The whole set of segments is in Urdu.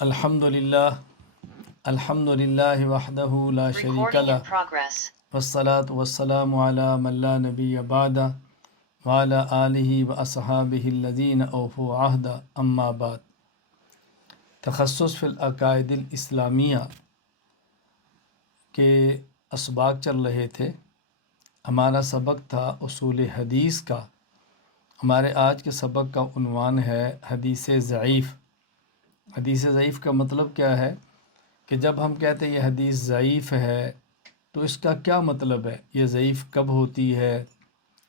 الحمد للہ وحدہ لا شریک لہ والصلاة والسلام علی من لا نبی بعدہ وعلی آلہ واصحابہ الذین اوفوا عہدہ اما بعد۔ تخصص فی العقائد الاسلامیہ کے اسباق چل رہے تھے۔ ہمارا سبق تھا اصول حدیث کا۔ ہمارے آج کے سبق کا عنوان ہے حدیث ضعیف۔ حدیث ضعیف کا مطلب کیا ہے کہ جب ہم کہتے ہیں یہ حدیث ضعیف ہے تو اس کا کیا مطلب ہے، یہ ضعیف کب ہوتی ہے،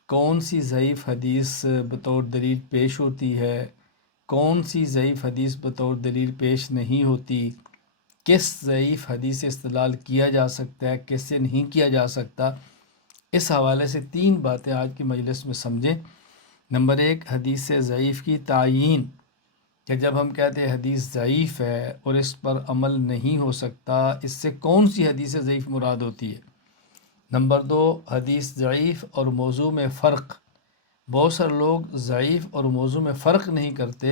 کون سی ضعیف حدیث بطور دلیل پیش ہوتی ہے، کون سی ضعیف حدیث بطور دلیل پیش نہیں ہوتی، کس ضعیف حدیث سے استدلال کیا جا سکتا ہے، کس سے نہیں کیا جا سکتا۔ اس حوالے سے 3 باتیں آج کی مجلس میں سمجھیں۔ نمبر 1، حدیث ضعیف کی تعیین، کہ جب ہم کہتے ہیں حدیث ضعیف ہے اور اس پر عمل نہیں ہو سکتا، اس سے کون سی حدیث ضعیف مراد ہوتی ہے۔ نمبر 2، حدیث ضعیف اور موضوع میں فرق۔ بہت سارے لوگ ضعیف اور موضوع میں فرق نہیں کرتے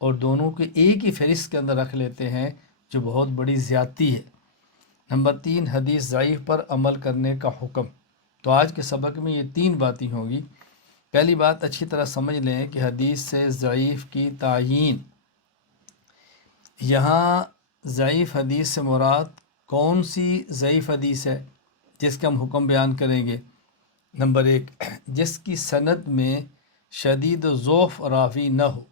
اور دونوں کے ایک ہی فہرست کے اندر رکھ لیتے ہیں، جو بہت بڑی زیادتی ہے۔ نمبر 3، حدیث ضعیف پر عمل کرنے کا حکم۔ تو آج کے سبق میں یہ 3 باتیں ہوں گی۔ پہلی بات اچھی طرح سمجھ لیں کہ حدیث سے ضعیف کی تعیین، یہاں ضعیف حدیث سے مراد کون سی ضعیف حدیث ہے جس کا ہم حکم بیان کریں گے۔ نمبر 1، جس کی سند میں شدید ضعف راوی نہ ہو،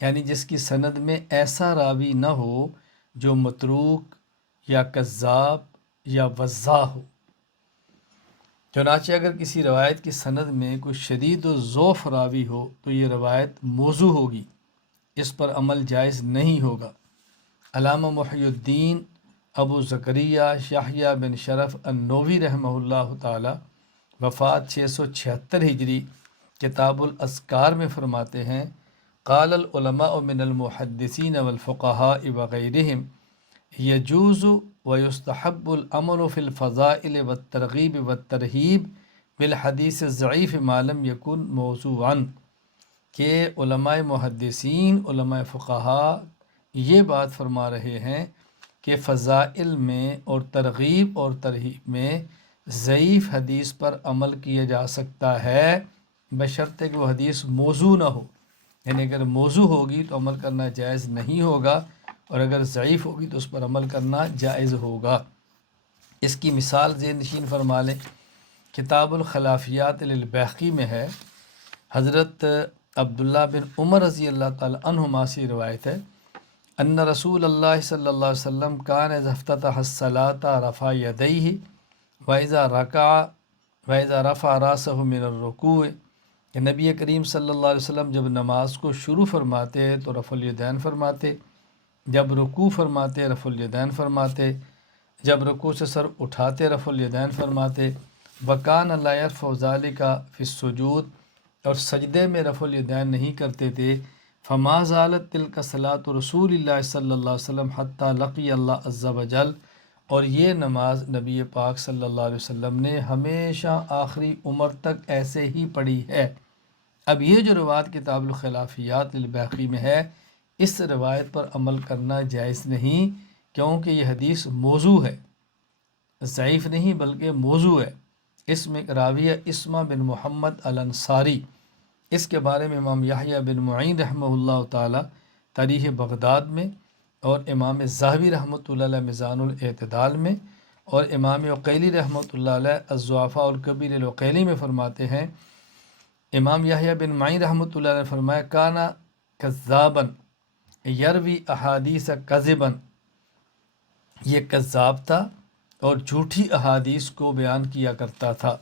یعنی جس کی سند میں ایسا راوی نہ ہو جو متروک یا کذاب یا وضاح ہو۔ چنانچہ اگر کسی روایت کی سند میں کوئی شدید ضعف راوی ہو تو یہ روایت موضوع ہوگی، اس پر عمل جائز نہیں ہوگا۔ علامہ محی الدین ابو زکریا یحییٰ بن شرف النووی رحمہ اللہ تعالی، وفات 676 ہجری، کتاب الاذکار میں فرماتے ہیں، قال العلماء من المحدثین والفقہاء وغیرہم یجوز ویستحب العمل فی الفضائل والترغیب والترہیب بالحدیث الضعیف ما لم یکن موضوعا، کہ علماء محدثین، علماء فقہاء یہ بات فرما رہے ہیں کہ فضائل میں اور ترغیب اور ترہیب میں ضعیف حدیث پر عمل کیا جا سکتا ہے، بشرطے کہ وہ حدیث موضوع نہ ہو۔ یعنی اگر موضوع ہوگی تو عمل کرنا جائز نہیں ہوگا، اور اگر ضعیف ہوگی تو اس پر عمل کرنا جائز ہوگا۔ اس کی مثال ذہن نشین فرما لیں۔ کتاب الخلافیات للبیہقی میں ہے، حضرت عبداللہ بن عمر رضی اللہ تعالی عنہما سے روایت ہے، ان رسول اللہ صلی اللہ علیہ وسلم کان اذا افتتح الصلاۃ رفع یدیہ واذا رکع واذا رفع راسہ من الرکوع، کہ نبی کریم صلی اللہ علیہ وسلم جب نماز کو شروع فرماتے تو رفع الیدین فرماتے، جب رکوع فرماتے رفع الیدین فرماتے، جب رکوع سے سر اٹھاتے رفع الیدین فرماتے، وکان لا یرفع ذلک فی السجود، اور سجدے میں رفع الیدین نہیں کرتے تھے۔ فما زالت تلک صلاۃ رسول اللہ صلی اللہ علیہ وسلم حتی لقی اللہ عز وجل، اور یہ نماز نبی پاک صلی اللہ علیہ وسلم نے ہمیشہ آخری عمر تک ایسے ہی پڑھی ہے۔ اب یہ جو روایت کتاب الخلافیات للبیہقی میں ہے، اس روایت پر عمل کرنا جائز نہیں، کیونکہ یہ حدیث موضوع ہے، ضعیف نہیں بلکہ موضوع ہے۔ اس میں راوی اسمہ بن محمد الانصاری، اس کے بارے میں امام یحییٰ بن معین رحمہ اللہ تعالی تاریخ بغداد میں، اور امام ذہبی رحمۃ اللہ علیہ میزان الاعتدال میں، اور امام عقیلی رحمۃ اللہ علیہ الضعفاء الکبیر العقیلی میں فرماتے ہیں، امام یحییٰ بن معین رحمۃ اللہ علیہ نے فرمایا، کانا کذابا یروی احادیث کذبا، یہ کذاب تھا اور جھوٹی احادیث کو بیان کیا کرتا تھا۔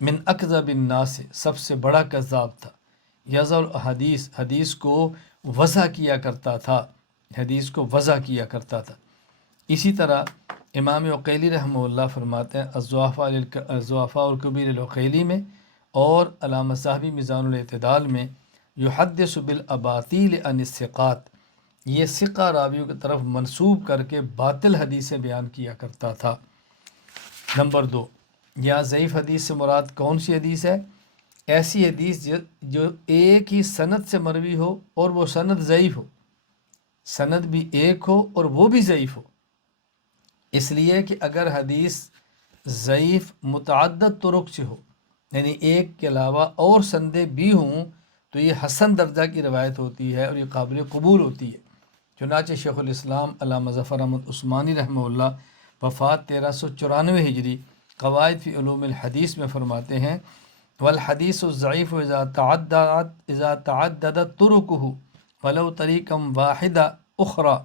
من اکذب الناس، سب سے بڑا کذاب تھا۔ یضع الحدیث، حدیث کو وضع کیا کرتا تھا، حدیث کو وضع کیا کرتا تھا۔ اسی طرح امام عقیلی رحمہ اللہ فرماتے ہیں الضعفاء الکبیر العقیلی میں، اور علامہ ذہبی میزان الاعتدال میں، یحدث بالاباطیل عن الثقات، یہ ثقہ راویوں کی طرف منسوب کر کے باطل حدیثیں بیان کیا کرتا تھا۔ نمبر 2، یہاں ضعیف حدیث سے مراد کون سی حدیث ہے؟ ایسی حدیث جو ایک ہی سند سے مروی ہو اور وہ سند ضعیف ہو، سند بھی ایک ہو اور وہ بھی ضعیف ہو، اس لیے کہ اگر حدیث ضعیف متعدد طرق سے ہو، یعنی ایک کے علاوہ اور سندیں بھی ہوں، تو یہ حسن درجہ کی روایت ہوتی ہے اور یہ قابل قبول ہوتی ہے۔ چنانچہ شیخ الاسلام علامہ ظفر احمد عثمانی رحمہ اللہ وفات 1394 ہجری قواعد فی علوم الحدیث میں فرماتے ہیں والحدیث الضعیف اذا تعددت طرقه ولو طریقا واحدہ اخرى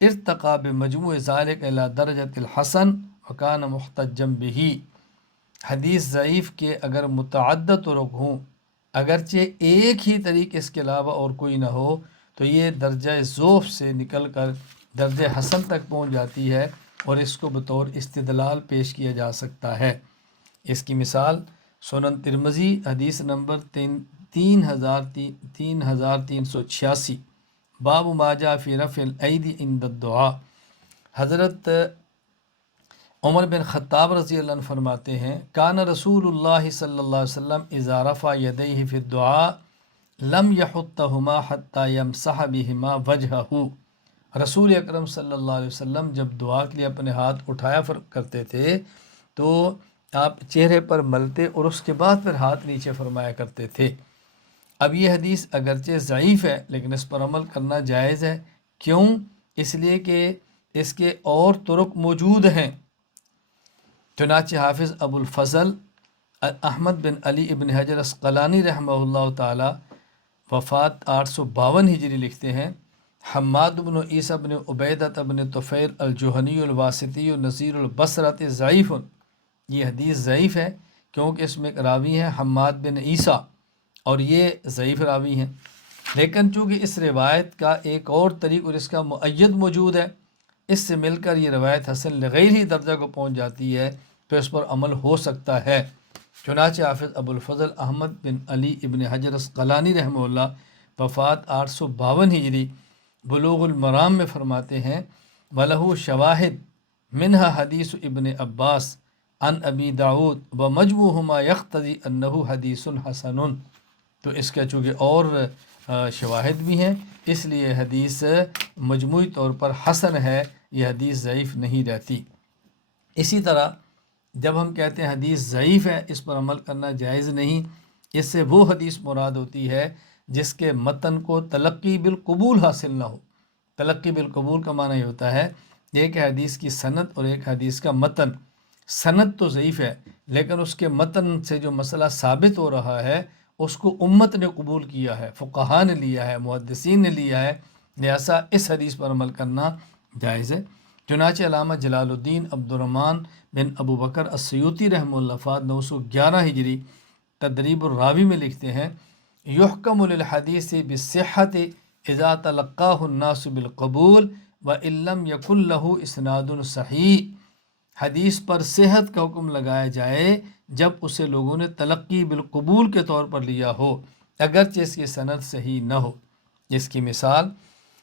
ارتقى بمجموع ذلك الى درجۃ الحسن وکان محتجا به۔ حدیث ضعیف کے اگر متعدد طرق ہوں، اگرچہ ایک ہی طریق اس کے علاوہ اور کوئی نہ ہو، تو یہ درجہ ضعف سے نکل کر درجہ حسن تک پہنچ جاتی ہے اور اس کو بطور استدلال پیش کیا جا سکتا ہے۔ اس کی مثال سنن ترمذی حدیث نمبر 3386، باب ما جاء فی رفع الایدی عند الدعاء۔ حضرت عمر بن خطاب رضی اللہ عنہ فرماتے ہیں کان رسول اللہ صلی اللہ علیہ وسلم اذا رفع یدیہ فی الدعاء لم یحطہما حتی یمسح بہما وجہہ۔ رسول اکرم صلی اللہ علیہ وسلم جب دعا کے لیے اپنے ہاتھ اٹھایا کرتے تھے تو آپ چہرے پر ملتے اور اس کے بعد پھر ہاتھ نیچے فرمایا کرتے تھے۔ اب یہ حدیث اگرچہ ضعیف ہے لیکن اس پر عمل کرنا جائز ہے۔ کیوں؟ اس لیے کہ اس کے اور طرق موجود ہیں۔ چنانچہ حافظ ابو الفضل احمد بن علی ابن حجر اسقلانی رحمہ اللہ تعالی وفات 852 ہجری لکھتے ہیں حماد بن عیسیٰ بن عبیدۃ بن طفیل الجہنی الواسطی نظیر البصرۃ ضعیف۔ یہ حدیث ضعیف ہے کیونکہ اس میں ایک راوی ہے حماد بن عیسیٰ اور یہ ضعیف راوی ہیں، لیکن چونکہ اس روایت کا ایک اور طریق اور اس کا مؤید موجود ہے، اس سے مل کر یہ روایت حسن لغیر ہی درجہ کو پہنچ جاتی ہے، تو اس پر عمل ہو سکتا ہے۔ چنانچہ حافظ ابو الفضل احمد بن علی ابن حجر اسقلانی رحمہ اللہ وفات 852 ہجری بلوغ المرام میں فرماتے ہیں وَلَهُ شواہد منہا حدیث ابن عباس عن ابی داود ومجموعہما یقتضی انہ حدیث حسن۔ تو اس کا چونکہ اور شواہد بھی ہیں، اس لیے حدیث مجموعی طور پر حسن ہے، یہ حدیث ضعیف نہیں رہتی۔ اسی طرح جب ہم کہتے ہیں حدیث ضعیف ہے، اس پر عمل کرنا جائز نہیں، اس سے وہ حدیث مراد ہوتی ہے جس کے متن کو تلقی بالقبول حاصل نہ ہو۔ تلقی بالقبول کا معنی یہ ہوتا ہے ایک حدیث کی سند اور ایک حدیث کا متن۔ سند تو ضعیف ہے لیکن اس کے متن سے جو مسئلہ ثابت ہو رہا ہے اس کو امت نے قبول کیا ہے، فقہاء نے لیا ہے، محدثین نے لیا ہے، لہٰذا اس حدیث پر عمل کرنا جائز ہے۔ چنانچہ علامہ جلال الدین عبد الرحمن بن ابو بکر السیوطی رحمہ اللہ وفات 911 ہجری تدریب الراوی میں لکھتے ہیں یحکم للحدیث بالصحۃ اذا تلقاہ الناس بالقبول وان لم یکن لہ اسناد صحیح۔ حدیث پر صحت کا حکم لگایا جائے جب اسے لوگوں نے تلقی بالقبول کے طور پر لیا ہو، اگرچہ اس کی سند صحیح نہ ہو۔ اس کی مثال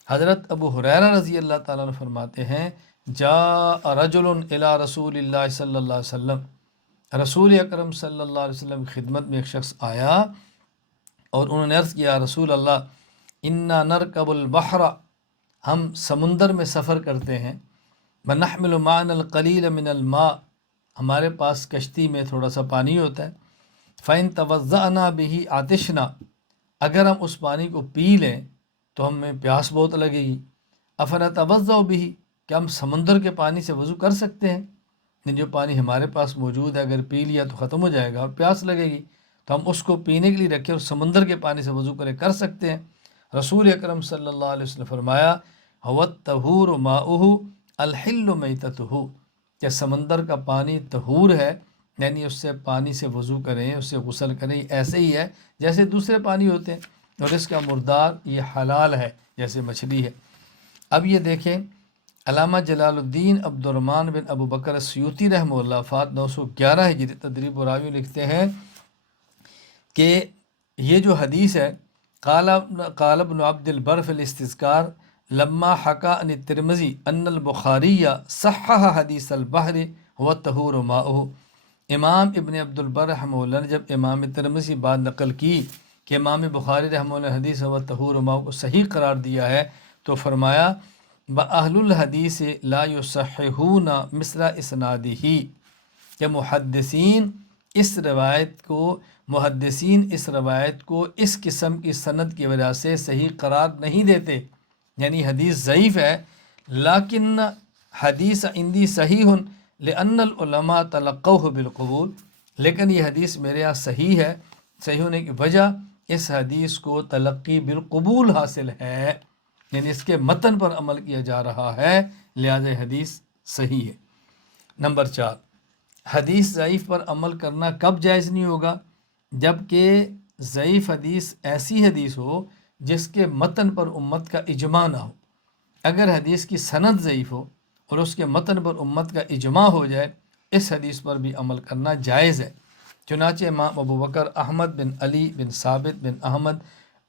حضرت ابو ہریرہ رضی اللہ تعالیٰ عنہ فرماتے ہیں جاء رجل الی رسول اللہ صلی اللہ علیہ وسلم، رسول اکرم صلی اللہ علیہ وسلم کی خدمت میں ایک شخص آیا اور انہوں نے عرض کیا رسول اللہ انا نرکب البحر، ہم سمندر میں سفر کرتے ہیں، ونحمل معنا القلیل من الماء، ہمارے پاس کشتی میں تھوڑا سا پانی ہوتا ہے، فإن توضأنا به عطشنا، اگر ہم اس پانی کو پی لیں تو ہمیں پیاس بہت لگے گی، افنتوضأ به، کیا ہم سمندر کے پانی سے وضو کر سکتے ہیں؟ جو پانی ہمارے پاس موجود ہے اگر پی لیا تو ختم ہو جائے گا اور پیاس لگے گی، تو ہم اس کو پینے کے لیے رکھے اور سمندر کے پانی سے وضو کر سکتے ہیں؟ رسول اکرم صلی اللہ علیہ وسلم فرمایا هو الطہور ماؤہ الحل میتتہ، کہ سمندر کا پانی طہور ہے، یعنی اس سے پانی سے وضو کریں، اس سے غسل کریں، ایسے ہی ہے جیسے دوسرے پانی ہوتے ہیں، اور اس کا مردار یہ حلال ہے جیسے مچھلی ہے۔ اب یہ دیکھیں علامہ جلال الدین عبد الرحمن بن ابو بکر السیوطی رحمہ اللہ وفات 911 ہجری تدریب الراوی لکھتے ہیں کہ یہ جو حدیث ہے قال ابن عبد البر فی الاستذکار لما حکا عن الترمذی ان البخاری صحح حدیث البحر هو الطہور ماؤہ، امام ابن عبد البر رحمہ اللہ نے جب امام ترمذی بات نقل کی کہ امام بخاری رحمہ اللہ حدیث هو الطہور ماؤہ کو صحیح قرار دیا ہے، تو فرمایا بأہل الحدیث لا یصححون مثل اسنادہ، کہ محدثین اس روایت کو اس قسم کی سند کی وجہ سے صحیح قرار نہیں دیتے، یعنی حدیث ضعیف ہے لیکن حدیث عندی صحیح لأن العلماء تلقوہ بالقبول، لیکن یہ حدیث میرے یہاں صحیح ہے، صحیح ہونے کی وجہ اس حدیث کو تلقی بالقبول حاصل ہے، یعنی اس کے متن پر عمل کیا جا رہا ہے، لہذا حدیث صحیح ہے۔ نمبر 4، حدیث ضعیف پر عمل کرنا کب جائز نہیں ہوگا؟ جبکہ ضعیف حدیث ایسی حدیث ہو جس کے متن پر امت کا اجماع نہ ہو۔ اگر حدیث کی سند ضعیف ہو اور اس کے متن پر امت کا اجماع ہو جائے، اس حدیث پر بھی عمل کرنا جائز ہے۔ چنانچہ امام ابو بکر احمد بن علی بن ثابت بن احمد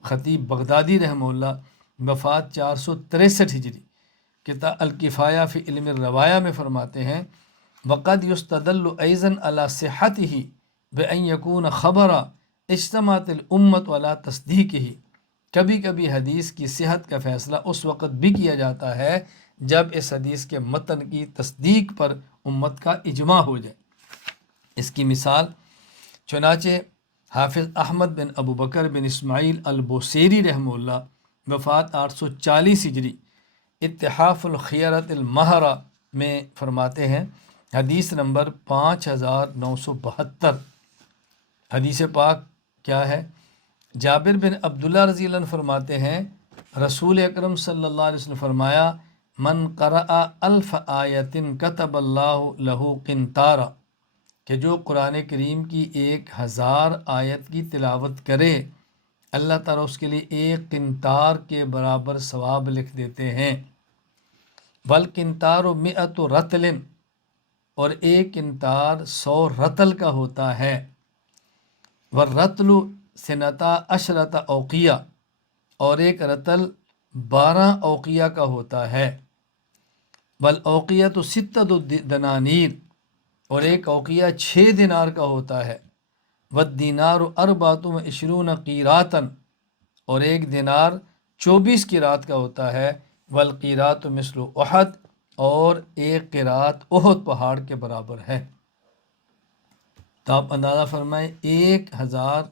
خطیب بغدادی رحمہ اللہ وفات 463 ہجری کتاب الکفایہ فی علم الروایہ میں فرماتے ہیں وقد یستدل ایضا علی صحتہ بأن یکون خبرا اجتماعت الامت ولا تصدیقہ، کبھی کبھی حدیث کی صحت کا فیصلہ اس وقت بھی کیا جاتا ہے جب اس حدیث کے متن کی تصدیق پر امت کا اجماع ہو جائے۔ اس کی مثال چنانچہ حافظ احمد بن ابو بکر بن اسماعیل البوصیری رحمہ اللہ وفات 840 ہجری اتحاف الخیرت المہرہ میں فرماتے ہیں، حدیث نمبر 5972۔ حدیث پاک کیا ہے؟ جابر بن عبداللہ رضی اللہ عنہ فرماتے ہیں رسول اکرم صلی اللہ علیہ وسلم فرمایا من قرأ 1000 آیت کتب اللہ لہ قنطارا، کہ جو قرآن کریم کی 1000 آیت کی تلاوت کرے اللہ تعالیٰ اس کے لیے 1 قنطار کے برابر ثواب لکھ دیتے ہیں۔ والقنطار 100 رطل، اور 1 قنطار 100 رطل کا ہوتا ہے۔ والرطل 12 اوقیہ، اور 1 رطل 12 اوقیہ کا ہوتا ہے۔ والاوقیۃ 6 دنانیر، اور 1 اوقیہ 6 دینار کا ہوتا ہے۔ والدینار 24 قیراطا، اور 1 دینار 24 قیراط کا ہوتا ہے۔ والقیراط مثل احد، اور 1 قیراط احد پہاڑ کے برابر ہے۔ تو آپ اندازہ فرمائیں 1000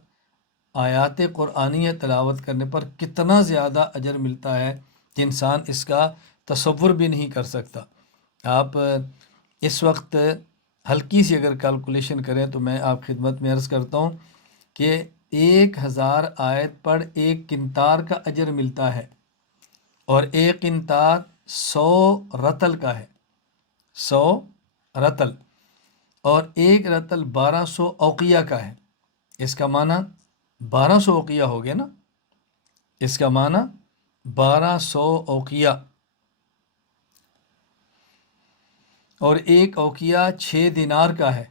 آیات قرآنیہ تلاوت کرنے پر کتنا زیادہ اجر ملتا ہے کہ انسان اس کا تصور بھی نہیں کر سکتا۔ آپ اس وقت ہلکی سی اگر کیلکولیشن کریں تو میں آپ خدمت میں عرض کرتا ہوں کہ 1000 آیت پر 1 قنطار کا اجر ملتا ہے، اور 1 قنطار 100 رطل کا ہے، 100 رطل، اور 1 رطل 1200 اوقیہ کا ہے۔ اس کا معنی 1200 اوقیہ ہو گیا نا، اس کا معنی 1200 اوقیہ، اور 1 اوقیہ 6 دینار کا ہے،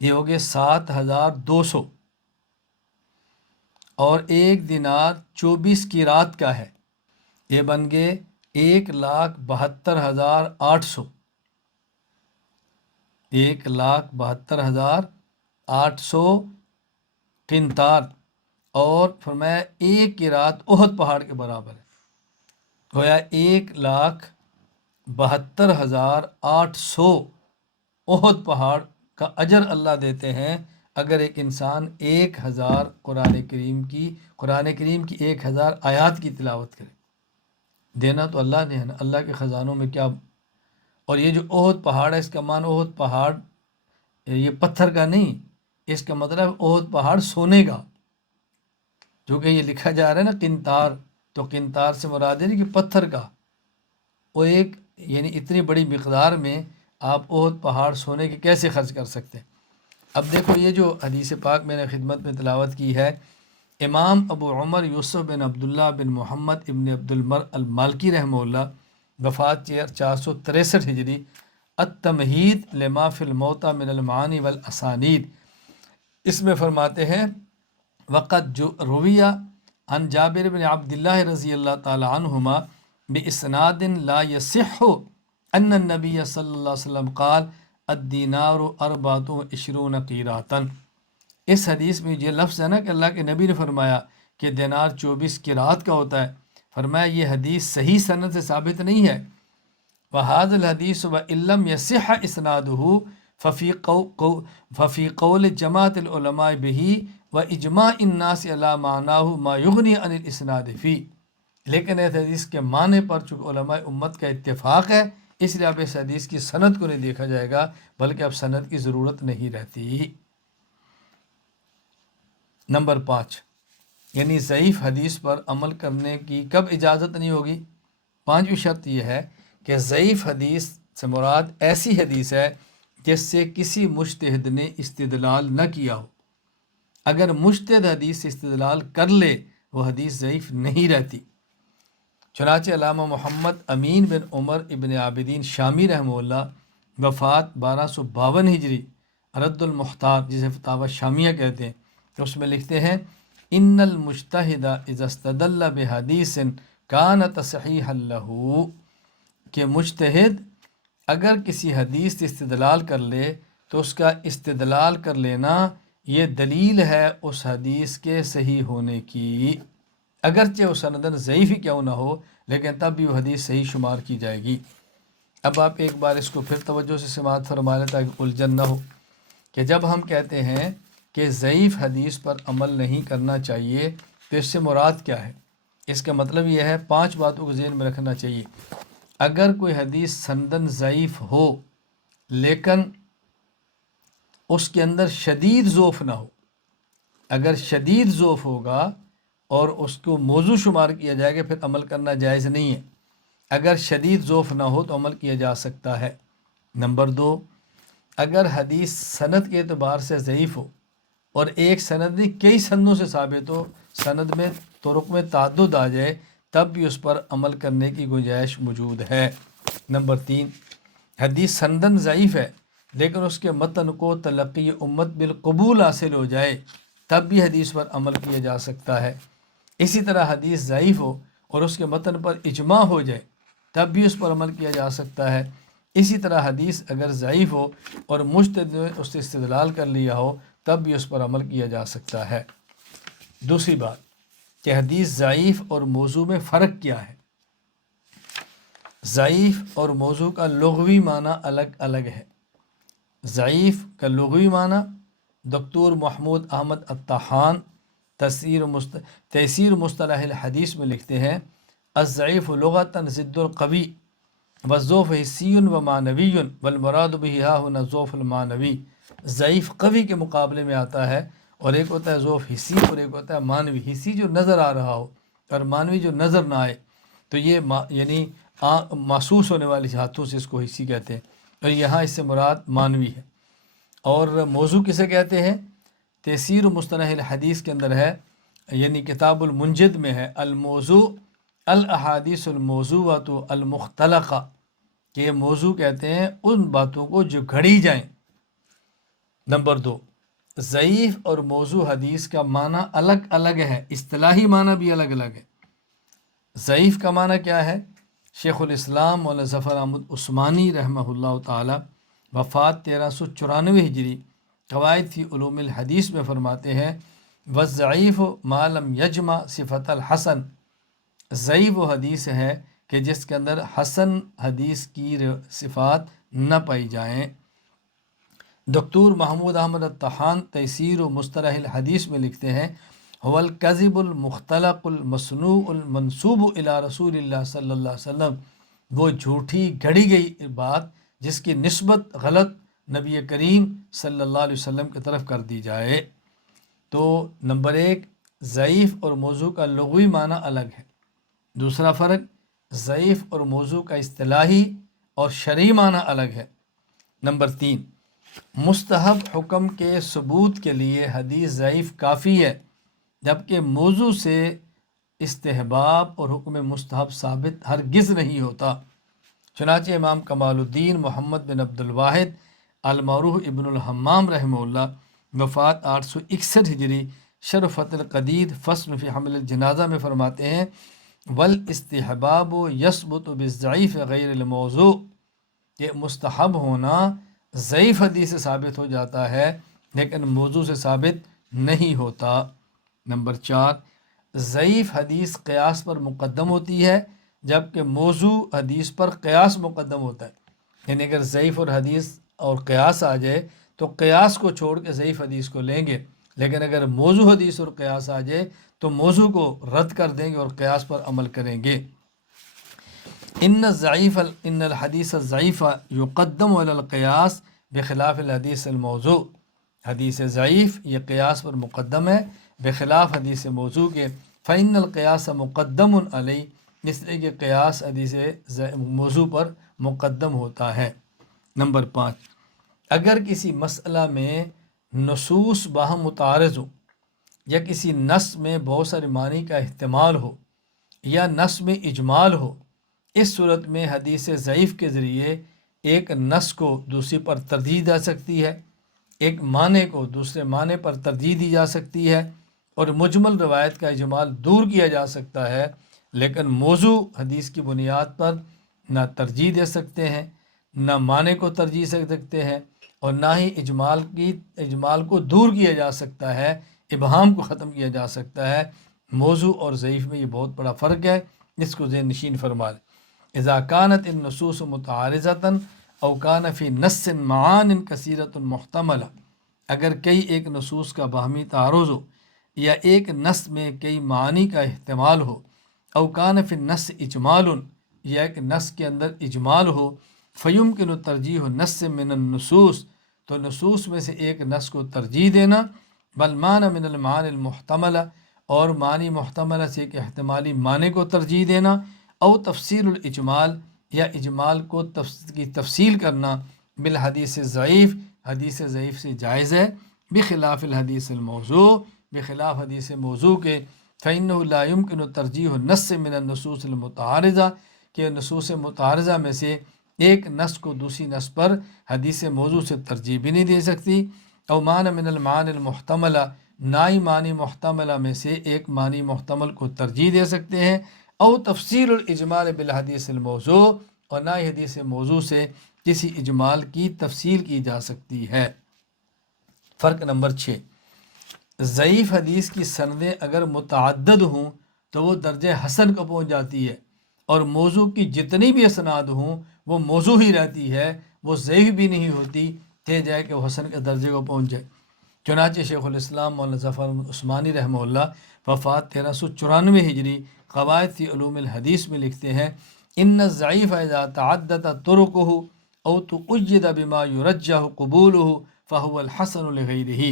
یہ ہو گئے 7200، اور 1 دینار 24 قیراط کا ہے، یہ بن گئے 1,72,800، 1,72,800 قنطار، اور فرمایا 1 قیراط احد پہاڑ کے برابر ہے، گویا 1,72,800 احد پہاڑ کا اجر اللہ دیتے ہیں اگر ایک انسان 1000 قرآن کریم کی 1000 آیات کی تلاوت کرے۔ دینا تو اللہ نے ہے نا، اللہ کے خزانوں میں کیا۔ اور یہ جو احد پہاڑ ہے، اس کا معنی احد پہاڑ یہ پتھر کا نہیں، اس کا مطلب احد پہاڑ سونے کا، جو کہ یہ لکھا جا رہا ہے نا قنطار، تو قنطار سے مراد ہے کہ پتھر کا، وہ ایک یعنی اتنی بڑی مقدار میں آپ احد پہاڑ سونے کے کیسے خرچ کر سکتے ہیں۔ اب دیکھو یہ جو حدیث پاک میں نے خدمت میں تلاوت کی ہے، امام ابو عمر یوسف بن عبداللہ بن محمد ابن عبد المر المالکی رحمہ اللہ وفات 463 ہجری التمہید لما فی الموتى من المعانی والاسانید، اس میں فرماتے ہیں وقت جو رویہ عن جابر بن عبداللہ رضی اللہ تعالی عنہما باسناد لا یصح ان النبی صلی اللہ علیہ وسلم قال الدینار 24 قیراطا، اس حدیث میں یہ لفظ ہے نا کہ اللہ کے نبی نے فرمایا کہ دینار 24 قرات کا ہوتا ہے، فرمایا یہ حدیث صحیح سند سے ثابت نہیں ہے۔ وَهَذَا الْحَدِيثُ وَإِن لَّمْ يَصِحَّ إِسْنَادُهُ فَفِي قَوْلِ جَمَاعَةِ الْعُلَمَاءِ بِهِ وَإِجْمَاعِ النَّاسِ عَلَىٰ مَعْنَاهُ مَا يُغْنِي عَنِ الْإِسْنَادِ فِيهِ، لیکن اس حدیث کے معنی پر چونکہ علماء امت کا اتفاق ہے، اس لیے اب اس حدیث کی سند کو نہیں دیکھا جائے گا، بلکہ اب سند کی ضرورت نہیں رہتی۔ نمبر 5، یعنی ضعیف حدیث پر عمل کرنے کی کب اجازت نہیں ہوگی؟ پانچویں شرط یہ ہے کہ ضعیف حدیث سے مراد ایسی حدیث ہے جس سے کسی مجتہد نے استدلال نہ کیا ہو۔ اگر مجتہد حدیث سے استدلال کر لے وہ حدیث ضعیف نہیں رہتی۔ چنانچہ علامہ محمد امین بن عمر ابن عابدین شامی رحمہ اللہ وفات 1252 ہجری، رد المختار جسے فتاوی شامیہ کہتے ہیں، تو اس میں لکھتے ہیں ان المجتہد اذا استدل بحدیث کان تصحیحا لہ، کہ مجتہد اگر کسی حدیث سے استدلال کر لے تو اس کا استدلال کر لینا یہ دلیل ہے اس حدیث کے صحیح ہونے کی، اگرچہ وہ سندن ضعیف ہی کیوں نہ ہو، لیکن تب بھی وہ حدیث صحیح شمار کی جائے گی۔ اب آپ ایک بار اس کو پھر توجہ سے سماعت فرما لیں تاکہ الجھن نہ ہو کہ جب ہم کہتے ہیں کہ ضعیف حدیث پر عمل نہیں کرنا چاہیے تو اس سے مراد کیا ہے؟ اس کا مطلب یہ ہے 5 باتوں کو ذہن میں رکھنا چاہیے۔ اگر کوئی حدیث سندن ضعیف ہو لیکن اس کے اندر شدید ضعف نہ ہو، اگر شدید ضعف ہوگا اور اس کو موضوع شمار کیا جائے گا پھر عمل کرنا جائز نہیں ہے۔ اگر شدید ضعف نہ ہو تو عمل کیا جا سکتا ہے۔ نمبر 2، اگر حدیث سند کے اعتبار سے ضعیف ہو اور ایک سند نہیں کئی سندوں سے ثابت ہو، سند میں طرق میں تعدد آ جائے، تب بھی اس پر عمل کرنے کی گنجائش موجود ہے۔ نمبر 3، حدیث سندن ضعیف ہے لیکن اس کے متن کو تلقی امت بالقبول حاصل ہو جائے، تب بھی حدیث پر عمل کیا جا سکتا ہے۔ اسی طرح حدیث ضعیف ہو اور اس کے متن پر اجماع ہو جائے، تب بھی اس پر عمل کیا جا سکتا ہے۔ اسی طرح حدیث اگر ضعیف ہو اور مجتہد نے اس سے استدلال کر لیا ہو، تب بھی اس پر عمل کیا جا سکتا ہے۔ دوسری بات کہ حدیث ضعیف اور موضوع میں فرق کیا ہے؟ ضعیف اور موضوع کا لغوی معنی الگ الگ ہے۔ ضعیف کا لغوی معنی دکتور محمود احمد الطحان تیسیر مصطلح الحدیث میں لکھتے ہیں الضعیف لغتاً ضد القوی والضعف حسی و معنوی والمراد به ها هنا ضعف المعنوی۔ ضعیف قوی کے مقابلے میں آتا ہے اور ایک ہوتا ہے ضعف حسی اور ایک ہوتا ہے معنوی۔ حسی جو نظر آ رہا ہو اور معنوی جو نظر نہ آئے، تو یہ یعنی محسوس ہونے والی ہاتھوں سے اس کو حسی کہتے ہیں، اور یہاں اس سے مراد معنوی ہے۔ اور موضوع کسے کہتے ہیں؟ تیسیر مصطلح الحدیث کے اندر ہے، یعنی کتاب المنجد میں ہے الموضوع الاحادیث الموضوعۃ المختلقہ، کہ یہ موضوع کہتے ہیں ان باتوں کو جو گھڑی جائیں۔ نمبر 2، ضعیف اور موضوع حدیث کا معنی الگ الگ ہے، اصطلاحی معنی بھی الگ الگ ہے۔ ضعیف کا معنی کیا ہے؟ شیخ الاسلام مولانا ظفر احمد عثمانی رحمہ اللہ تعالی وفات 1394 ہجری قواعد فی علوم الحدیث میں فرماتے ہیں والضعیف ما لم یجمع صفت الحسن، ضعیف وہ حدیث ہے کہ جس کے اندر حسن حدیث کی صفات نہ پائی جائیں۔ دکتور محمود احمد الطحان تیسیر و مصطلح الحدیث میں لکھتے ہیں هو الکذب المختلق المصنوع المنسوب الی رسول اللہ صلی اللہ علیہ وسلم، وہ جھوٹی گھڑی گئی بات جس کی نسبت غلط نبی کریم صلی اللہ علیہ وسلم کی طرف کر دی جائے۔ تو نمبر 1، ضعیف اور موضوع کا لغوی معنی الگ ہے۔ دوسرا فرق، ضعیف اور موضوع کا اصطلاحی اور شرعی معنی الگ ہے۔ نمبر 3، مستحب حکم کے ثبوت کے لیے حدیث ضعیف کافی ہے، جبکہ موضوع سے استحباب اور حکم مستحب ثابت ہرگز نہیں ہوتا۔ چنانچہ امام کمال الدین محمد بن عبد الواحد المعروف ابن الحمام رحمہ اللہ وفات 861 ہجری شرفت القدید فصل فی حمل الجنازہ میں فرماتے ہیں والاستحباب یثبت بالضعیف غیر الموضوع، کہ مستحب ہونا ضعیف حدیث سے ثابت ہو جاتا ہے لیکن موضوع سے ثابت نہیں ہوتا۔ نمبر 4، ضعیف حدیث قیاس پر مقدم ہوتی ہے جبکہ موضوع حدیث پر قیاس مقدم ہوتا ہے. یعنی اگر ضعیف اور حدیث اور قیاس آ جائے تو قیاس کو چھوڑ کے ضعیف حدیث کو لیں گے، لیکن اگر موضوع حدیث اور قیاس آ جائے تو موضوع کو رد کر دیں گے اور قیاس پر عمل کریں گے. ان الحدیث الضعیف یقدم علی القیاس بخلاف الحدیث الموضوع. حدیث ضعیف یہ قیاس پر مقدم ہے بخلاف حدیث موضوع کے. فإن القیاس مقدم علی، اس لیے کہ قیاس حدیث موضوع پر مقدم ہوتا ہے. نمبر 5، اگر کسی مسئلہ میں نصوص باہم متعارض ہو یا کسی نص میں بہت سارے معنی کا احتمال ہو یا نص میں اجمال ہو، اس صورت میں حدیث ضعیف کے ذریعے ایک نص کو دوسری پر ترجیح جا سکتی ہے، ایک معنی کو دوسرے معنی پر ترجیح دی جا سکتی ہے اور مجمل روایت کا اجمال دور کیا جا سکتا ہے. لیکن موضوع حدیث کی بنیاد پر نہ ترجیح دے سکتے ہیں، نہ معنی کو ترجیح دے سکتے ہیں اور نہ ہی اجمال کو دور کیا جا سکتا ہے، ابہام کو ختم کیا جا سکتا ہے. موضوع اور ضعیف میں یہ بہت بڑا فرق ہے، اس کو ذہن نشین فرما لیں. اذا كانت النصوص متعارضة او كان في نص معان كثيرة محتملة، اگر کئی ایک نصوص کا باہمی تعارض ہو یا ایک نص میں کئی معانی کا احتمال ہو، او كان في النص اجمال، یا ایک نص کے اندر اجمال ہو، فيمكن ترجیح نص من النصوص، تو نصوص میں سے ایک نص کو ترجیح دینا، بل معنی من المعانی المحتملہ، اور معنی محتملہ سے ایک احتمالی معنی کو ترجیح دینا، او تفسیر الاجمال، یا اجمال کو کی تفصیل کرنا، بالحدیث ضعیف، حدیث ضعیف سے جائز ہے، بخلاف الحدیث الموضوع، بخلاف حدیث موضوع کے. فإنه لا يمكن ترجیح نص من النصوص المتعارضہ، کہ نصوص متعارضہ میں سے ایک نص کو دوسری نص پر حدیث موضوع سے ترجیح بھی نہیں دے سکتی. او معنی من المعانی المحتملہ، نہ ہی معنی محتملہ میں سے ایک معنی محتمل کو ترجیح دے سکتے ہیں. او تفسیر الاجمال بالحدیث الموضوع، اور نہ ہی حدیث موضوع سے کسی اجمال کی تفصیل کی جا سکتی ہے. فرق نمبر 6، ضعیف حدیث کی سندیں اگر متعدد ہوں تو وہ درجہ حسن کو پہنچ جاتی ہے، اور موضوع کی جتنی بھی اسناد ہوں وہ موضوع ہی رہتی ہے، وہ ضعیف بھی نہیں ہوتی کہ جائے کہ وہ حسن کے درجے کو پہنچ جائے. چنانچہ شیخ الاسلام مولانا ظفر عثمانی رحمہ اللہ وفات 1394 ہجری قواعد فی علوم الحدیث میں لکھتے ہیں، ان الضعیف اذا تعددت طرقه او تؤید بما یرجح قبوله فهو الحسن لغیرہ.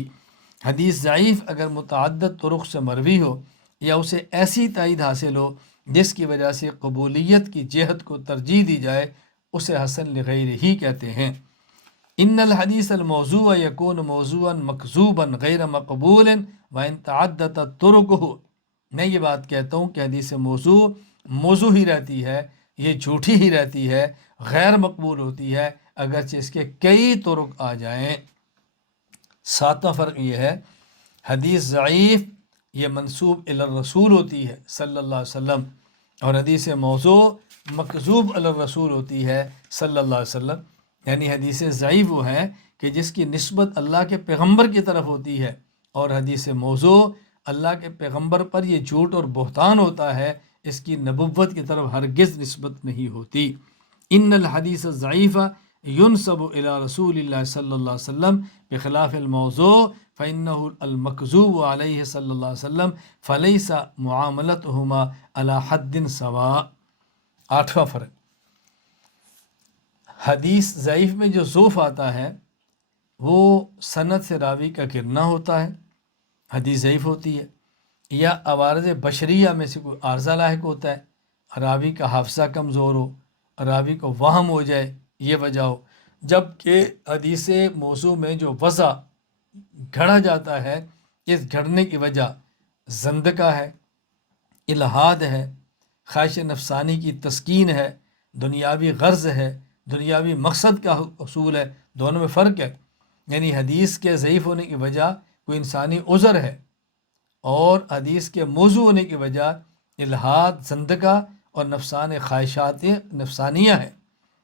حدیث ضعیف اگر متعدد طرق سے مروی ہو یا اسے ایسی تائید حاصل ہو جس کی وجہ سے قبولیت کی جہت کو ترجیح دی جائے، اسے حسن لغیرہ کہتے ہیں. ان الحدیث الموضوع یکون موضوعا مکذوبا غیر مقبول وان تعددت طرقه. میں یہ بات کہتا ہوں کہ حدیث موضوع ہی رہتی ہے، یہ جھوٹی ہی رہتی ہے، غیر مقبول ہوتی ہے اگرچہ اس کے کئی طرق آ جائیں. 7واں فرق یہ ہے، حدیث ضعیف یہ منسوب الی الرسول ہوتی ہے صلی اللہ علیہ وسلم، اور حدیث موضوع مکذوب علی الرسول ہوتی ہے صلی اللہ علیہ وسلم. یعنی حدیث ضعیف وہ ہے کہ جس کی نسبت اللہ کے پیغمبر کی طرف ہوتی ہے، اور حدیث موضوع اللہ کے پیغمبر پر یہ جھوٹ اور بہتان ہوتا ہے، اس کی نبوت کی طرف ہرگز نسبت نہیں ہوتی. ان الحدیث الضعیف ینسب الی رسول اللہ صلی اللہ علیہ وسلم بخلاف الموضوع فإنه المکذوب علیہ صلی اللہ علیہ وسلم فلیس معاملتہما علی حد سواء. 8واں فرق، حدیث ضعیف میں جو ضعف آتا ہے وہ سند سے راوی کا گرنا ہوتا ہے، حدیث ضعیف ہوتی ہے، یا عوارض بشریہ میں سے کوئی عارضہ لاحق ہوتا ہے، راوی کا حافظہ کمزور ہو، راوی کو وہم ہو جائے، یہ وجہ ہو. جبکہ حدیث موضوع میں جو وضع گھڑا جاتا ہے، اس گھڑنے کی وجہ زندقہ ہے، الہاد ہے، خواہش نفسانی کی تسکین ہے، دنیاوی غرض ہے، دنیاوی مقصد کا حصول ہے. دونوں میں فرق ہے. یعنی حدیث کے ضعیف ہونے کی وجہ کوئی انسانی عذر ہے، اور حدیث کے موضوع ہونے کی وجہ الہاد، زندقہ اور نفسان خواہشات نفسانیہ ہے.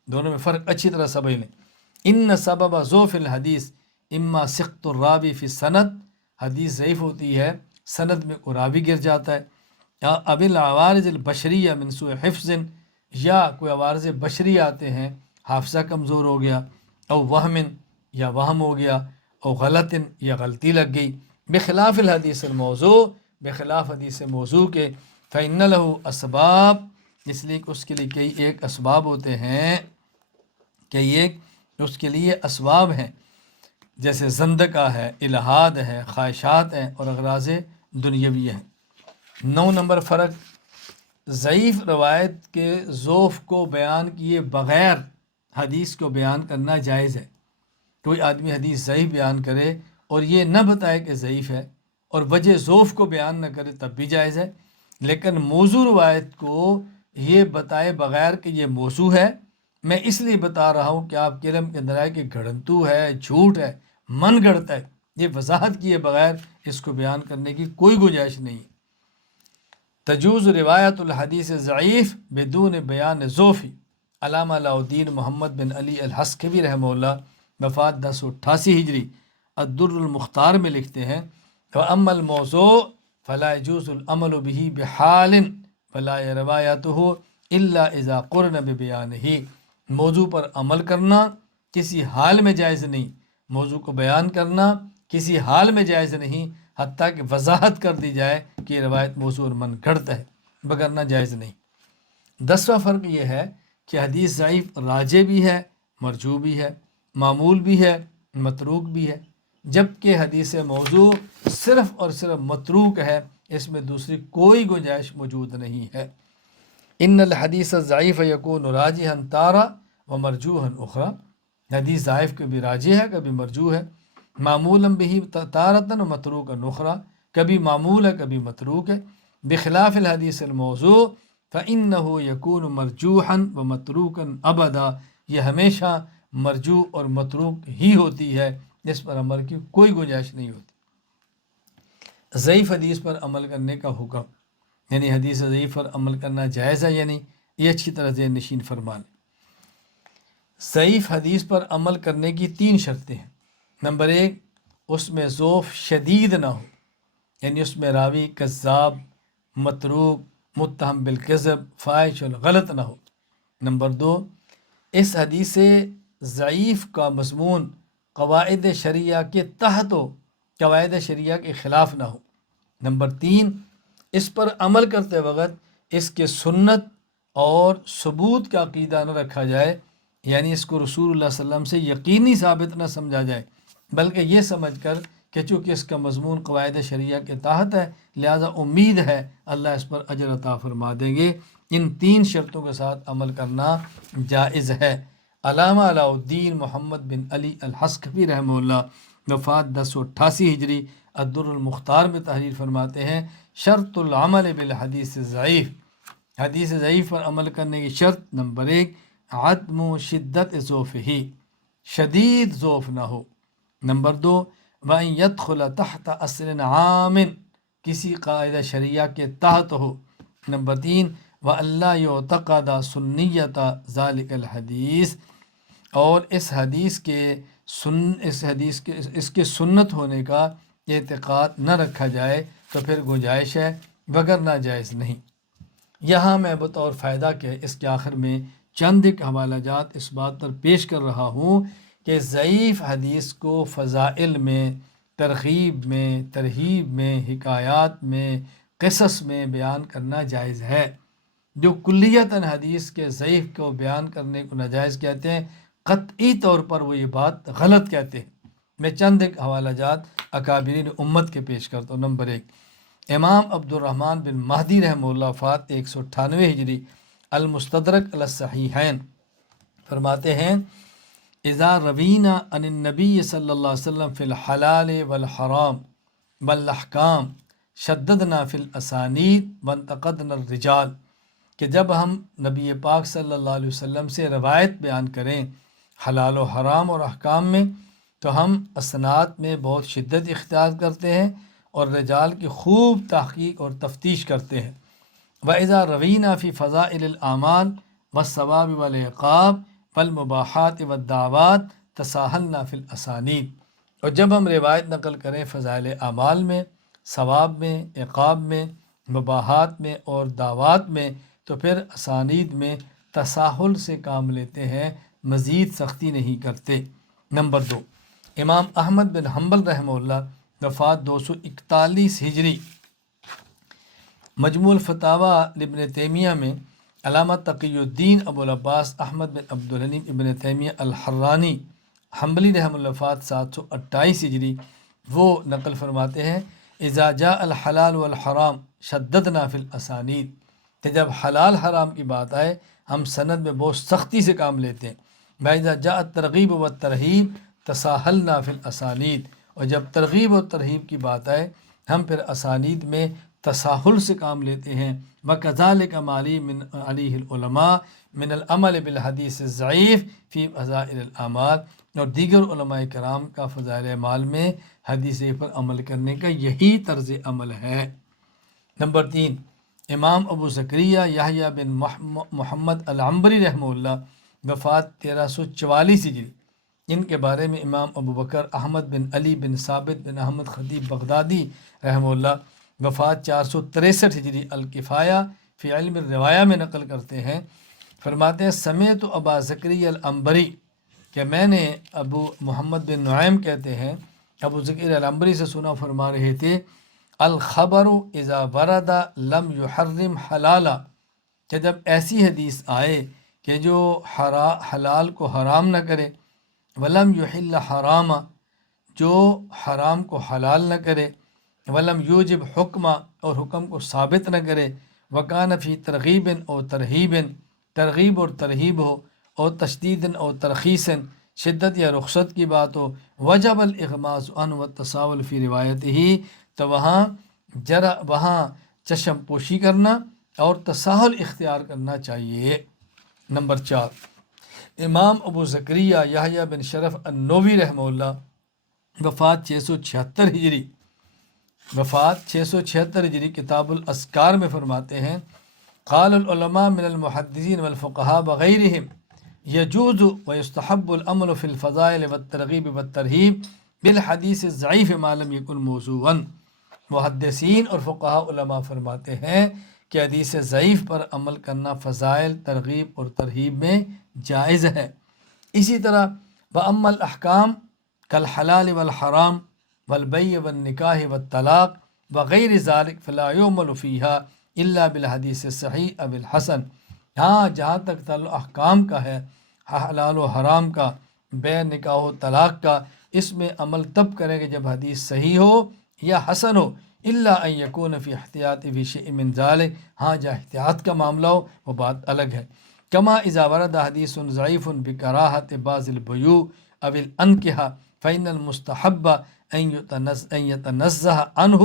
دونوں میں فرق اچھی طرح سمجھ لیں. ان سبب ضعف الحدیث اما سقط الراوی فی السند، حدیث ضعیف ہوتی ہے سند میں کوئی راوی گر جاتا ہے، اب العوارض البشریہ من سوء حفظ، یا کوئی عوارض بشری آتے ہیں، حافظہ کمزور ہو گیا، او وہم یا وہم ہو گیا، او غلط یا غلطی لگ گئی، بخلاف الحدیث الموضوع، بخلاف حدیث موضوع کے، فإن له اسباب، اس لیے کہ اس کے لیے کئی ایک اسباب ہوتے ہیں، کئی ایک اس کے لیے اسباب ہیں، جیسے زندقہ ہے، الہاد ہے، خواہشات ہیں، اور اغراض دنیاوی ہیں۔ 9 نمبر فرق، ضعیف روایت کے ضعف کو بیان کیے بغیر حدیث کو بیان کرنا جائز ہے۔ کوئی آدمی حدیث ضعیف بیان کرے اور یہ نہ بتائے کہ ضعیف ہے، اور وجہ ضعف کو بیان نہ کرے، تب بھی جائز ہے۔ لیکن موضوع روایت کو یہ بتائے بغیر کہ یہ موضوع ہے، میں اس لیے بتا رہا ہوں کہ آپ کے علم کے اندر آئے کہ گھڑنتو ہے، جھوٹ ہے، من گڑتا ہے، یہ وضاحت کیے بغیر اس کو بیان کرنے کی کوئی گنجائش نہیں۔ تجوز روایت الحدیث ضعیف بدون بیان ضعفی، علامہ علاء الدین محمد بن علی الحسکوی رحمہ اللہ، وفات 1088 ہجری، الدر المختار میں لکھتے ہیں، وَأَمَّا الْمَوْضُوعُ فَلَا يَجُوزُ الْعَمَلُ بِهِ بِحَالٍ وَلَا رِوَایَتُهُ إِلَّا إِذَا قُرِنَ بِبَيَانِهِ، موضوع پر عمل کرنا کسی حال میں جائز نہیں، موضوع کو بیان کرنا کسی حال میں جائز نہیں، حتیٰ کہ وضاحت کر دی جائے کہ یہ روایت موضوع اور من گھڑت ہے، بگرنا جائز نہیں۔ 10واں فرق یہ ہے کہ حدیث ضعیف راجع بھی ہے، مرجو بھی ہے، معمول بھی ہے، متروک بھی ہے، جبکہ حدیث موضوع صرف اور صرف متروک ہے، اس میں دوسری کوئی گنجائش موجود نہیں ہے۔ ان الحدیث الضعیف یکون راجحا تارہ و مرجوحا اخرى، حدیث ضعیف کبھی راجح ہے، کبھی مرجوح ہے، معمولا بھی تارۃ و متروکا اخرى، کبھی معمول ہے، کبھی متروک ہے، بخلاف الحدیث الموضوع فإنه يكون مرجوحا و متروکا ابدا، یہ ہمیشہ مرجوح اور متروک ہی ہوتی ہے، اس پر عمل کی کوئی گنجائش نہیں ہوتی۔ ضعیف حدیث پر عمل کرنے کا حکم، یعنی حدیث ضعیف پر عمل کرنا جائز ہے یا نہیں، یہ اچھی طرح ذہن نشین فرما لیں۔ ضعیف حدیث پر عمل کرنے کی 3 شرطیں ہیں۔ نمبر 1، اس میں ضعف شدید نہ ہو، یعنی اس میں راوی کذاب، متروک، متہم بالکذب، فاحش الغلط نہ ہو۔ نمبر 2، اس حدیث ضعیف کا مضمون قواعد شریعہ کے تحت ہو، قواعد شریعہ کے خلاف نہ ہو۔ نمبر 3، اس پر عمل کرتے وقت اس کے سنت اور ثبوت کا عقیدہ نہ رکھا جائے، یعنی اس کو رسول اللہ صلی اللہ علیہ وسلم سے یقینی ثابت نہ سمجھا جائے، بلکہ یہ سمجھ کر کہ چونکہ اس کا مضمون قواعد شریعہ کے تحت ہے، لہذا امید ہے اللہ اس پر اجر عطا فرما دیں گے۔ ان 3 شرطوں کے ساتھ عمل کرنا جائز ہے۔ علامہ علاء الدین محمد بن علی الحسکوی رحمہ اللہ، وفات 1088 ہجری، الدر المختار میں تحریر فرماتے ہیں، شرط العمل بالحدیث ضعیف، حدیث ضعیف پر عمل کرنے کی شرط نمبر 1، عدم شدت ضعفہ، شدید ضعف نہ ہو۔ نمبر 2، وَأَن يَدْخُلَ تحت اصل عام، کسی قاعدہ شریعہ کے تحت ہو۔ نمبر 3، وَأَلَّا يُعْتَقَدَ سُنِّيَّةَ ذَلِكَ الْحَدِيث، اور اس حدیث کے سنت ہونے کا اعتقاد نہ رکھا جائے، تو پھر گنجائش ہے، وگرنہ جائز نہیں۔ یہاں میں بطور فائدہ کے اس کے آخر میں چند ایک حوالہ جات اس بات پر پیش کر رہا ہوں کہ ضعیف حدیث کو فضائل میں، ترغیب میں، ترہیب میں، حکایات میں، قصص میں بیان کرنا جائز ہے۔ جو کلیتاً حدیث کے ضعیف کو بیان کرنے کو ناجائز کہتے ہیں، قطعی طور پر وہ یہ بات غلط کہتے ہیں۔ میں چند ایک حوالہ جات اکابرین امت کے پیش کرتا ہوں۔ نمبر 1، امام عبد الرحمن بن مہدی رحمہ اللہ، وفات 198 ہجری، المستدرک علی الصحیحین، فرماتے ہیں، اذا روینا عن النبی صلی اللہ علیہ وسلم فی الحلال والحرام والاحکام شددنا فی الاسانید وانتقدنا الرجال، کہ جب ہم نبی پاک صلی اللہ علیہ وسلم سے روایت بیان کریں حلال و حرام اور احکام میں، تو ہم اسناد میں بہت شدت اختیار کرتے ہیں اور رجال کی خوب تحقیق اور تفتیش کرتے ہیں۔ وَإِذَا رَوِينَا فِي فَضَائِلِ الْأَعْمَالِ وَالثَّوَابِ وَالْعِقَابِ وَالْمُبَاحَاتِ وَالدَّعَوَاتِ تَسَاهَلْنَا فِي الْأَسَانِيدِ، اور جب ہم روایت نقل کریں فضائل اعمال میں، ثواب میں، عقاب میں، مباحات میں اور دعوات میں تو پھر اسانید میں تساہل سے کام لیتے ہیں، مزید سختی نہیں کرتے۔ نمبر 2، امام احمد بن حنبل رحمہ اللہ، وفات 241 ہجری۔ مجموع الفتاوی ابن تیمیہ میں علامہ تقی الدین ابو العباس احمد بن عبدالحلیم ابن تیمیہ الحرانی حنبلی رحمہ اللہ، وفات 728 ہجری، وہ نقل فرماتے ہیں اذا جاء الحلال والحرام شددنا فی الاسانید، کہ جب حلال حرام کی بات آئے ہم سند میں بہت سختی سے کام لیتے ہیں۔ وَإِذَا جاء الترغیب والترہیب تساہلنا فی الاسانید، اور جب ترغیب اور ترہیب کی بات آئے ہم پھر اسانید میں تساہل سے کام لیتے ہیں۔ وَكَذَلِكَ مَالِي مِنْ عَلِيهِ الْعُلَمَاء مِنَ الْعَمَلِ بِالْحَدِيثِ الضعیف فی فضائل الاعمال، اور دیگر علماء کرام کا فضائل اعمال میں حدیث ضعیف پر عمل کرنے کا یہی طرز عمل ہے۔ نمبر 3، امام ابو زکریا یحییٰ بن محمد العنبری رحمہ اللہ، وفات 1344 ہجری۔ ان کے بارے میں امام ابو بکر احمد بن علی بن ثابت بن احمد خطیب بغدادی رحمہ اللہ، وفات 463 ہجری، الکفایہ فی علم الروایہ میں نقل کرتے ہیں، فرماتے ہیں سمعت ابا زکریا العنبری، کہ میں نے ابو محمد بن نعیم کہتے ہیں ابو زکریا العنبری سے سنا، فرما رہے تھے الخبر اذا ورد لم يحرم حلالا، کہ جب ایسی حدیث آئے کہ جو حلال کو حرام نہ کرے، ولم یحل حراما، جو حرام کو حلال نہ کرے، ولم یوجب حکما، اور حکم کو ثابت نہ کرے، وکان فی ترغیب اور ترہیب، ترغیب اور ترہیب ہو، اور تشدید اور ترخیص، شدت یا رخصت کی بات ہو، وجب الاغماض عنہ والتساہل فی روایت ہی، تو وہاں چشم پوشی کرنا اور تساہل اختیار کرنا چاہیے۔ نمبر 4، امام ابو زکریا یحییٰ بن شرف النووی رحمہ اللہ، وفات 676 ہجری، وفات 676 ہجری، کتاب الاذکار میں فرماتے ہیں قال العلماء من المحدثین والفقہاء وغیرہم یجوز ویستحب العمل فی الفضائل والترغیب والترہیب بالحدیث الضعیف ما لم یکن موضوعا۔ محدثین اور فقہاء علماء فرماتے ہیں کہ حدیث ضعیف پر عمل کرنا فضائل، ترغیب اور ترہیب میں جائز ہے۔ اسی طرح وَأَمَّا الْأَحْكَامُ كَالْحَلَالِ وَالْحَرَامِ وَالْبَيْعِ وَالنِّكَاحِ وَالطَّلَاقِ وغیر ذلك فلا يعمل فيها إلا بالحدیث الصحیح او الحسن۔ ہاں جہاں تک تعلق احکام کا ہے، حلال و حرام کا، بے، نکاح و طلاق کا، اس میں عمل تب کریں گے جب حدیث صحیح ہو یا حسن ہو، الا ان یکون فی احتیاط فی شیء من ذلک، ہاں جہاں احتیاط کا معاملہ ہو وہ بات الگ ہے۔ کما اذا ورد حدیث ضعیف بکراہۃ بعض البیوع او الانکحہ فإن المستحب ان یتنزہ عنہ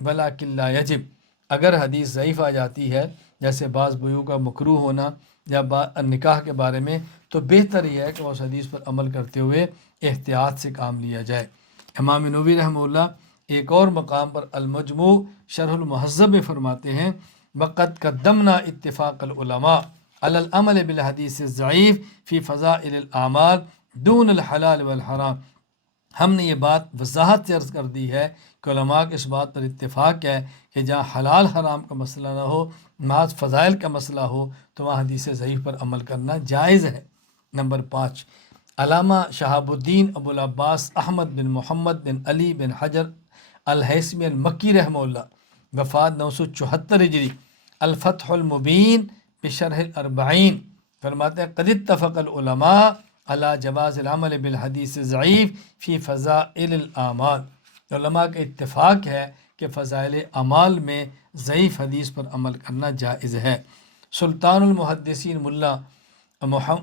ولکن لا یجب، اگر حدیث ضعیف آ جاتی ہے جیسے بعض بیوع کا مکروہ ہونا یا نکاح کے بارے میں، تو بہتر یہ ہے کہ اس حدیث پر عمل کرتے ہوئے احتیاط سے کام لیا جائے۔ امام نووی رحمہ اللہ ایک اور مقام پر المجموع شرح المہذب میں فرماتے ہیں وقد قدمنا اتفاق العلماء علی العمل بالحدیث الضعیف فی فضائل الاعمال دون الحلال والحرام، ہم نے یہ بات وضاحت سے عرض کر دی ہے کہ علماء کے اس بات پر اتفاق ہے کہ جہاں حلال حرام کا مسئلہ نہ ہو، محض فضائل کا مسئلہ ہو، تو وہاں حدیث ضعیف پر عمل کرنا جائز ہے۔ نمبر 5، علامہ شہاب الدین ابو العباس احمد بن محمد بن علی بن حجر الہیثمی المکی رحمہ اللہ، وفات 974 ہجری، الفتح المبین بشرح الاربعین، فرماتے ہیں قد اتفق العلماء علی جواز العمل بالحدیث الضعیف فی فضائل الاعمال، علماء کا اتفاق ہے کہ فضائل اعمال میں ضعیف حدیث پر عمل کرنا جائز ہے۔ سلطان المحدثین ملا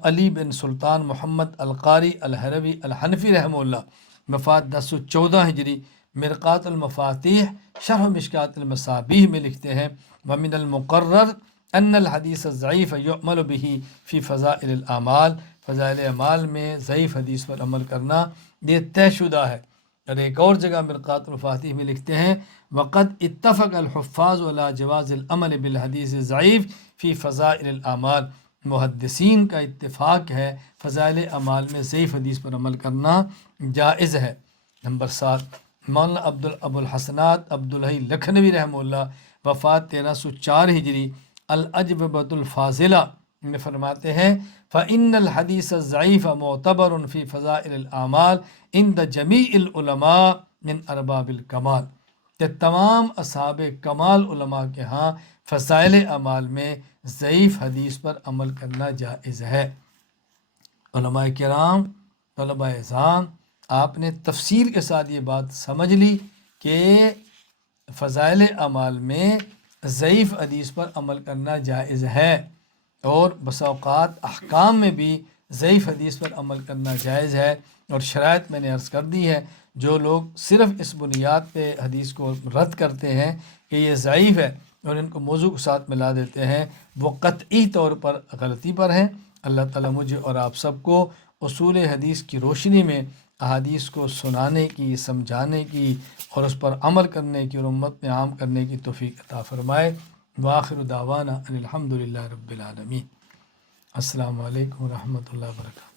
علی بن سلطان محمد القاری الحروی الحنفی رحمہ اللہ، وفات 1014 ہجری، مرقات المفاتیح شرح مشکات المصابیح میں لکھتے ہیں ومن المقرر ان الحدیث الضعیف یعمل به فی فضائل الاعمال، فضائل اعمال میں ضعیف حدیث پر عمل کرنا یہ طے شدہ ہے۔ اور ایک اور جگہ مرقات المفاتیح میں لکھتے ہیں وقد اتفق الحفاظ علی جواز العمل بالحدیث الضعیف فی فضائل الاعمال، محدثین کا اتفاق ہے فضائل اعمال میں ضعیف حدیث پر عمل کرنا جائز ہے۔ نمبر 7، مولانا ابو الحسنات عبدالحی لکھنوی رحمہ اللہ، وفات 1304 ہجری، الاجوبۃ الفاضلہ میں فرماتے ہیں فإن الحدیث الضعیف معتبر فی فضائل الاعمال عند جمیع العلماء من ارباب الکمال، کہ تمام اصحاب کمال علماء کے ہاں فضائل اعمال میں ضعیف حدیث پر عمل کرنا جائز ہے۔ علماء کرام، طلباء اعزام، آپ نے تفصیل کے ساتھ یہ بات سمجھ لی کہ فضائل اعمال میں ضعیف حدیث پر عمل کرنا جائز ہے، اور بسا اوقات احکام میں بھی ضعیف حدیث پر عمل کرنا جائز ہے۔ اور شرائط میں نے عرض کر دی ہے، جو لوگ صرف اس بنیاد پہ حدیث کو رد کرتے ہیں کہ یہ ضعیف ہے اور ان کو موضوع کے ساتھ ملا دیتے ہیں، وہ قطعی طور پر غلطی پر ہیں۔ اللہ تعالیٰ مجھے اور آپ سب کو اصول حدیث کی روشنی میں احادیث کو سنانے کی، سمجھانے کی اور اس پر عمل کرنے کی اور امت میں عام کرنے کی توفیق عطا فرمائے۔ وآخر دعوانا ان الحمد للہ رب العالمین۔ السلام علیکم ورحمۃ اللہ وبرکاتہ۔